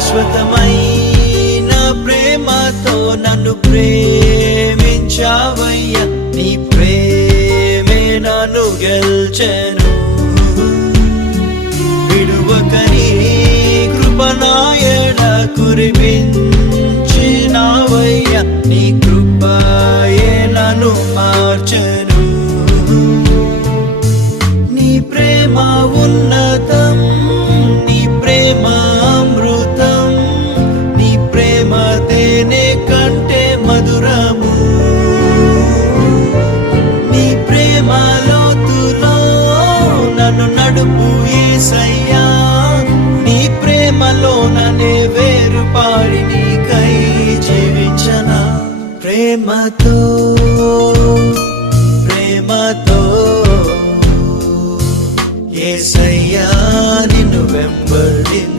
శాశ్వతమైన ప్రేమతో నన్ను ప్రేమించావయ్యా, నీ ప్రేమే నన్ను గెల్చెను. విడువక నీ కృప నా ఎడ కురిపించినావయ్యా, నీ కృపయే నన్ను మార్చెను. నీ ప్రేమ ఉన్నతం, నీ ప్రేమ అమృతం, నీ ప్రేమ తేనె కంటే మధురము. నీ ప్రేమ లోతులో నన్ను నడుపు యేసయ్యా, నీ ప్రేమలో నన్నే వేరుపారి నీకై జీవించనా. ప్రేమతో ప్రేమతో యేసయ్యా నిన్ను వెంబడించ